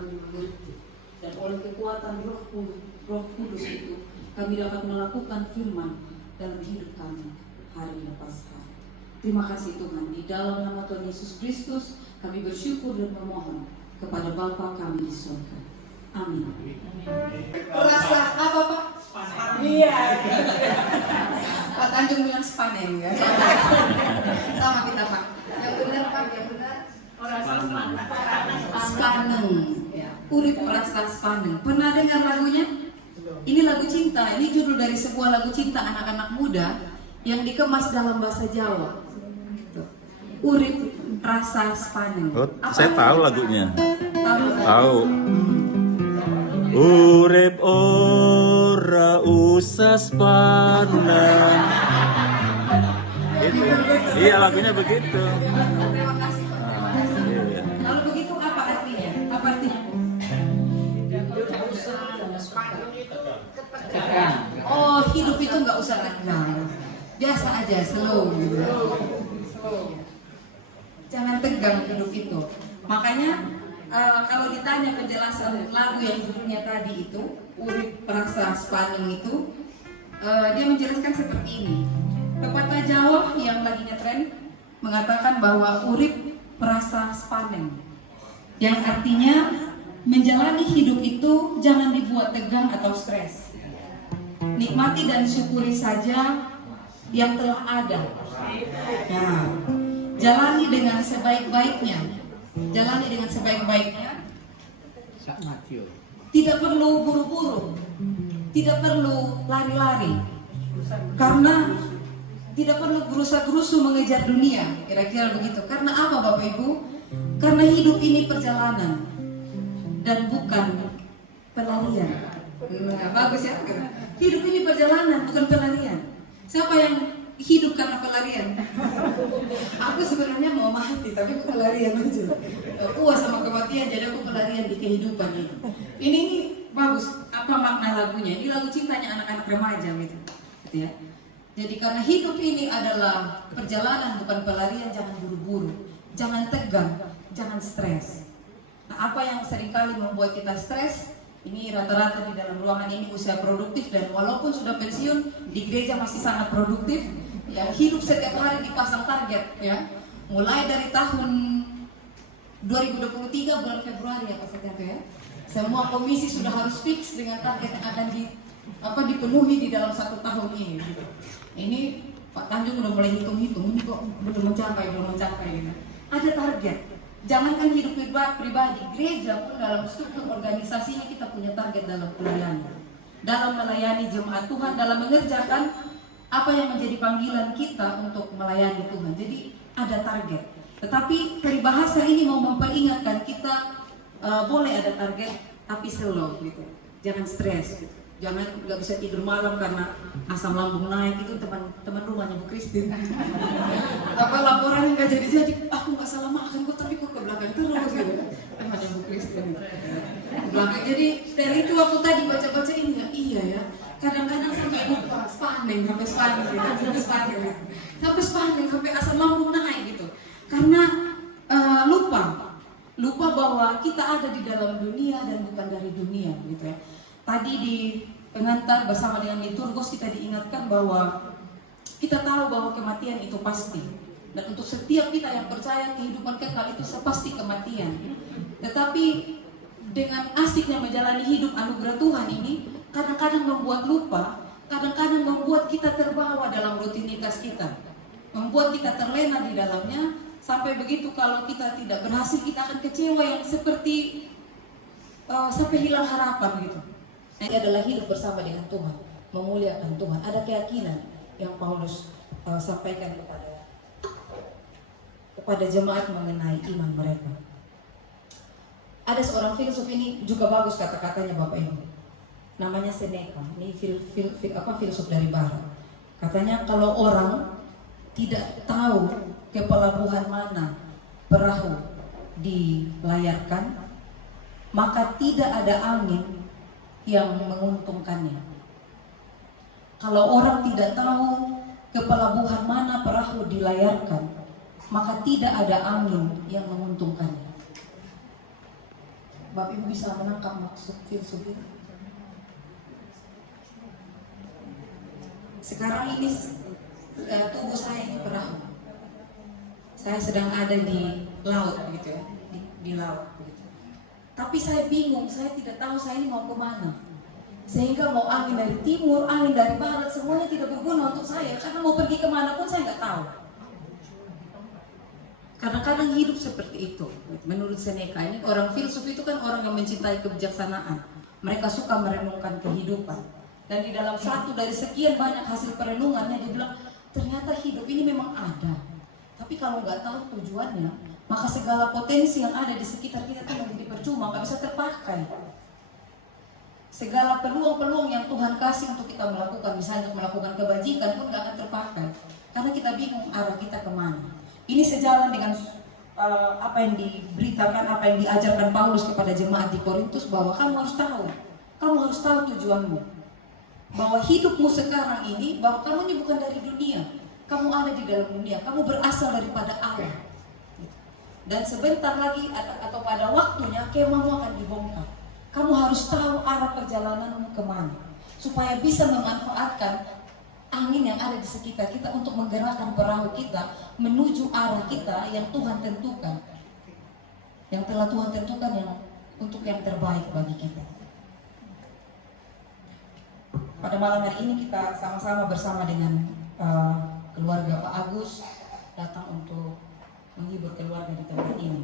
kami mengerti. Dan oleh kekuatan Roh Kudus itu, kami dapat melakukan firman dalam hidup kami hari lepas hari. Terima kasih Tuhan, di dalam nama Tuhan Yesus Kristus kami bersyukur dan memohon kepada Bapa kami di surga. Amin. Rasa apa Pak? Iya. Pak Tanjung bilang sepanen ya. Sama kita Pak. Yang benar Pak, yang benar. Spaneng. Ya. Urip rasa spaneng. Pernah dengar lagunya? Ini lagu cinta. Ini judul dari sebuah lagu cinta anak-anak muda yang dikemas dalam bahasa Jawa. Urip rasa spaneng. Oh, saya tahu lagunya. Tahu. Urip ora usah sepaneng. Gitu. Iya, lagunya begitu. Terima kasih Pak. Iya. Kalau begitu apa artinya? Apa artinya? Oh, hidup itu nggak usah tegang. Biasa aja, slow gitu. Jangan tegang hidup itu. Makanya kalau ditanya penjelasan lagu yang judulnya tadi itu, Urip Rasa Spaneng itu, dia menjelaskan seperti ini. Pepatah Jawa yang lagi ngetren mengatakan bahwa urip rasa spaneng, yang artinya menjalani hidup itu jangan dibuat tegang atau stres. Nikmati dan syukuri saja yang telah ada. Nah, jalani dengan sebaik-baiknya. Jalani dengan sebaik-baiknya. Tidak perlu buru-buru, tidak perlu lari-lari, karena tidak perlu gerusa-gerusu mengejar dunia, kira-kira begitu. Karena apa Bapak Ibu? Karena hidup ini perjalanan dan bukan pelarian. Nah, bagus ya. Hidup ini perjalanan, bukan pelarian. Siapa yang hidup karena pelarian? Aku sebenarnya mau mati, tapi aku pelarian aja. Puas sama kematian, jadi aku pelarian di kehidupan ini. Ini bagus. Apa makna lagunya? Ini lagu cintanya anak-anak remaja gitu ya. Jadi karena hidup ini adalah perjalanan bukan pelarian, jangan buru-buru, jangan tegang, jangan stres. Nah, apa yang seringkali membuat kita stres? Ini rata-rata di dalam ruangan ini usia produktif, dan walaupun sudah pensiun di gereja masih sangat produktif. Ya, hidup setiap hari dipasang target ya. Mulai dari tahun 2023 bulan Februari ya Pak Setianto ya. Semua komisi sudah harus fix dengan target yang akan dipenuhi di dalam 1 tahun ini. Gitu. Ini Pak Tanjung udah mulai hitung-hitung, ini kok belum mencapai gitu. Ada target. Jangankan hidup pribadi, gereja pun dalam struktur organisasinya kita punya target dalam pelayanan, dalam melayani jemaat Tuhan, dalam mengerjakan apa yang menjadi panggilan kita untuk melayani Tuhan. Jadi ada target. Tetapi peribahasa ini mau memperingatkan kita, boleh ada target, tapi slow gitu. Jangan stres gitu. Jangan nggak bisa tidur malam karena asam lambung naik. Itu teman-teman rumahnya Bu Kristin. Apa laporannya nggak jadi, aku nggak salah makan kok, tapi kok ke belakang terus gitu. Temannya Bu Kristin. Belakang. Jadi dari itu waktu tadi baca-baca ini ya, iya ya. Kadang-kadang sampai lupa spaneng, sampai spaneng, sampai asam lambung naik gitu. Karena lupa bahwa kita ada di dalam dunia dan bukan dari dunia gitu ya. Tadi di pengantar bersama dengan liturgos kita diingatkan bahwa kita tahu bahwa kematian itu pasti, dan untuk setiap kita yang percaya kehidupan kekal itu sepasti kematian. Tetapi dengan asiknya menjalani hidup anugerah Tuhan ini, kadang-kadang membuat lupa, kadang-kadang membuat kita terbawa dalam rutinitas kita, membuat kita terlena di dalamnya, sampai begitu kalau kita tidak berhasil kita akan kecewa yang seperti sampai hilang harapan gitu. Ini adalah hidup bersama dengan Tuhan, memuliakan Tuhan. Ada keyakinan yang Paulus sampaikan kepada jemaat mengenai iman mereka. Ada seorang filsuf, ini juga bagus kata-katanya Bapak Ibu. Namanya Seneca. Ini filsuf dari Barat. Katanya kalau orang tidak tahu ke pelabuhan mana perahu dilayarkan, maka tidak ada angin yang menguntungkannya. Kalau orang tidak tahu ke pelabuhan mana perahu dilayarkan, maka tidak ada angin yang menguntungkannya. Bapak Ibu bisa menangkap maksud filsuf itu? Sekarang ini tubuh saya ini perahu. Saya sedang ada di laut begitu ya, di laut begitu. Tapi saya bingung, saya tidak tahu saya ini mau kemana. Sehingga mau angin dari timur, angin dari barat, semuanya tidak berguna untuk saya. Karena mau pergi kemana pun saya nggak tahu. Kadang-kadang hidup seperti itu. Menurut Seneca, ini orang filsuf itu kan orang yang mencintai kebijaksanaan. Mereka suka merenungkan kehidupan. Dan di dalam satu dari sekian banyak hasil perenungannya dia bilang, ternyata hidup ini memang ada. Tapi kalau nggak tahu tujuannya, maka segala potensi yang ada di sekitar kita itu menjadi percuma, nggak bisa terpakai. Segala peluang-peluang yang Tuhan kasih untuk kita melakukan, misalnya untuk melakukan kebajikan pun nggak akan terpakai. Karena kita bingung arah kita kemana. Ini sejalan dengan apa yang diberitakan, apa yang diajarkan Paulus kepada jemaat di Korintus, bahwa kamu harus tahu tujuanmu. Bahwa hidupmu sekarang ini, bahwa kamu ini bukan dari dunia, kamu ada di dalam dunia, kamu berasal daripada Allah. Dan sebentar lagi atau pada waktunya kemahmu akan dibongkar. Kamu harus tahu arah perjalananmu kemana, supaya bisa memanfaatkan angin yang ada di sekitar kita untuk menggerakkan perahu kita menuju arah kita yang Tuhan tentukan, yang telah Tuhan tentukan yang untuk yang terbaik bagi kita. Pada malam hari ini kita sama-sama bersama dengan keluarga Pak Agus datang untuk menghibur keluarga di tempat ini.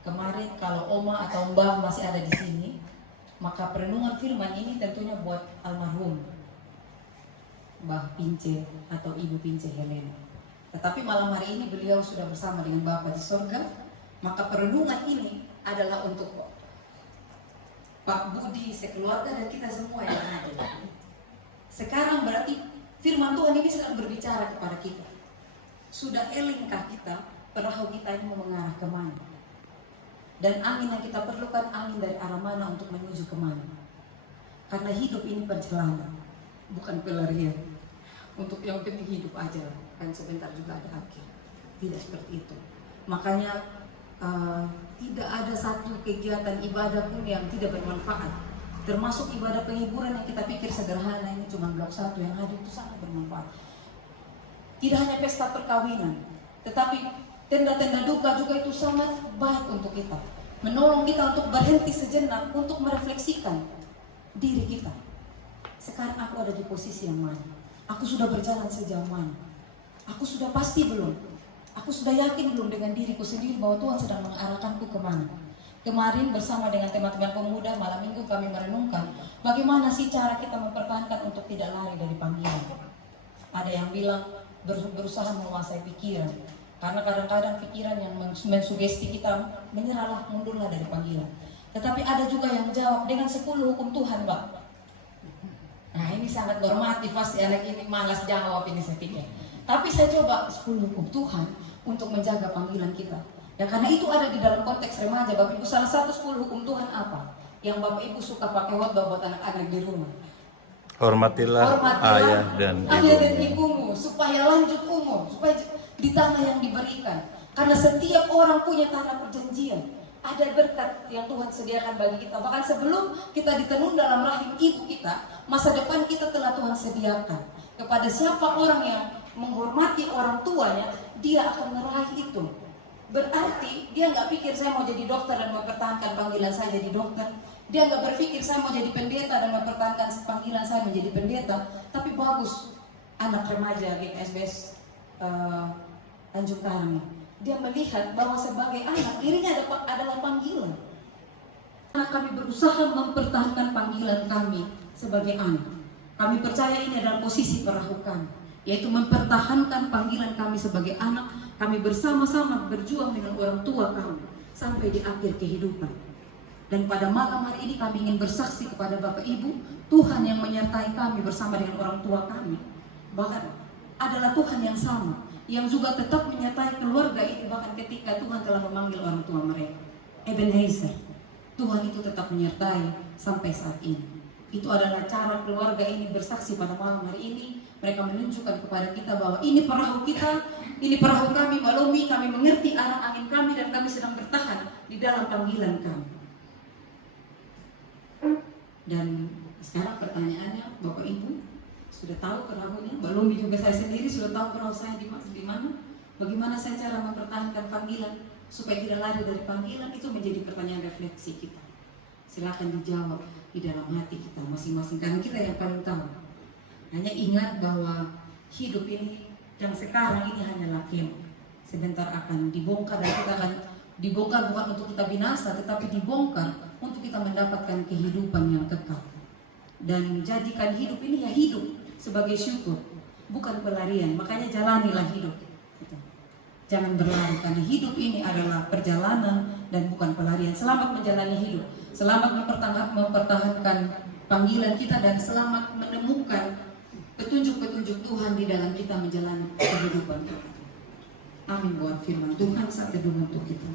Kemarin kalau Oma atau Mbah masih ada di sini, maka perenungan firman ini tentunya buat almarhum Mbah Pince atau Ibu Pince Helena. Tetapi malam hari ini beliau sudah bersama dengan Bapa di sorga, maka perenungan ini adalah untuk Pak Budi, sekeluarga dan kita semua yang ada. Sekarang berarti firman Tuhan ini sedang berbicara kepada kita. Sudah elingkah kita, perahu kita ini mau mengarah kemana? Dan angin yang kita perlukan, angin dari arah mana untuk menuju kemana? Karena hidup ini perjalanan, bukan pelarian. Untuk yang penting hidup aja, kan sebentar juga ada akhir. Tidak seperti itu. Makanya tidak ada satu kegiatan ibadah pun yang tidak bermanfaat. Termasuk ibadah penghiburan yang kita pikir sederhana, ini cuma blok 1 yang hadir itu sangat bermanfaat. Tidak hanya pesta perkawinan, tetapi tenda-tenda duka juga itu sangat baik untuk kita. Menolong kita untuk berhenti sejenak, untuk merefleksikan diri kita. Sekarang aku ada di posisi yang mana? Aku sudah berjalan sejauh mana? Aku sudah pasti belum? Aku sudah yakin belum dengan diriku sendiri bahwa Tuhan sedang mengarahkanku kemana? Kemarin bersama dengan teman-teman pemuda malam minggu kami merenungkan bagaimana sih cara kita mempertahankan untuk tidak lari dari panggilan. Ada yang bilang berusaha menguasai pikiran. Karena kadang-kadang pikiran yang mensugesti kita, menyerahlah, mundurlah dari panggilan. Tetapi ada juga yang jawab dengan 10 hukum Tuhan, Mbak. Nah ini sangat normatif, pasti anak ini malas jawab ini saya pikir. Tapi saya coba 10 hukum Tuhan untuk menjaga panggilan kita. Ya karena itu ada di dalam konteks remaja, Bapak Ibu. Salah satu 10 hukum Tuhan apa? Yang Bapak Ibu suka pakai khotbah buat anak-anak di rumah. Hormatilah ayah dan ibumu, supaya lanjut umur, supaya di tanah yang diberikan. Karena setiap orang punya tanah perjanjian. Ada berkat yang Tuhan sediakan bagi kita. Bahkan sebelum kita ditenun dalam rahim ibu kita, masa depan kita telah Tuhan sediakan. Kepada siapa orang yang menghormati orang tuanya, dia akan meraih itu. Berarti dia nggak pikir saya mau jadi dokter dan mempertahankan panggilan saya jadi dokter. Dia nggak berpikir saya mau jadi pendeta dan mempertahankan panggilan saya menjadi pendeta. Tapi bagus, anak remaja GKSBS Tanjung Karang, dia melihat bahwa sebagai anak dirinya adalah panggilan. Karena kami berusaha mempertahankan panggilan kami sebagai anak. Kami percaya ini adalah posisi perahu kami, yaitu mempertahankan panggilan kami sebagai anak. Kami bersama-sama berjuang dengan orang tua kami sampai di akhir kehidupan. Dan pada malam hari ini kami ingin bersaksi kepada Bapak Ibu, Tuhan yang menyertai kami bersama dengan orang tua kami. Bahkan adalah Tuhan yang sama, yang juga tetap menyertai keluarga ini bahkan ketika Tuhan telah memanggil orang tua mereka. Ebenezer, Tuhan itu tetap menyertai sampai saat ini. Itu adalah cara keluarga ini bersaksi pada malam hari ini. Mereka menunjukkan kepada kita bahwa ini perahu kita, ini perahu kami, Malumi, kami mengerti arah angin kami dan kami sedang bertahan di dalam panggilan kami. Dan sekarang pertanyaannya, Bapak Ibu sudah tahu perahunya, belum juga saya sendiri sudah tahu perahu saya di mana. Bagaimana saya cara mempertahankan panggilan supaya tidak lari dari panggilan, itu menjadi pertanyaan refleksi kita. Silakan dijawab di dalam hati kita masing-masing, karena kita yang paling tahu. Hanya ingat bahwa hidup ini yang sekarang ini hanyalah kemah. Sebentar akan dibongkar, dan kita akan dibongkar bukan untuk kita binasa, tetapi dibongkar untuk kita mendapatkan kehidupan yang kekal. Dan jadikan hidup ini ya hidup sebagai syukur, bukan pelarian. Makanya jalanilah hidup. Jangan berlari, karena hidup ini adalah perjalanan dan bukan pelarian. Selamat menjalani hidup, selamat mempertahankan panggilan kita, dan selamat menemukan petunjuk-petunjuk Tuhan di dalam kita menjalani kehidupan kita. Amin buat firman Tuhan saat renungan untuk kita.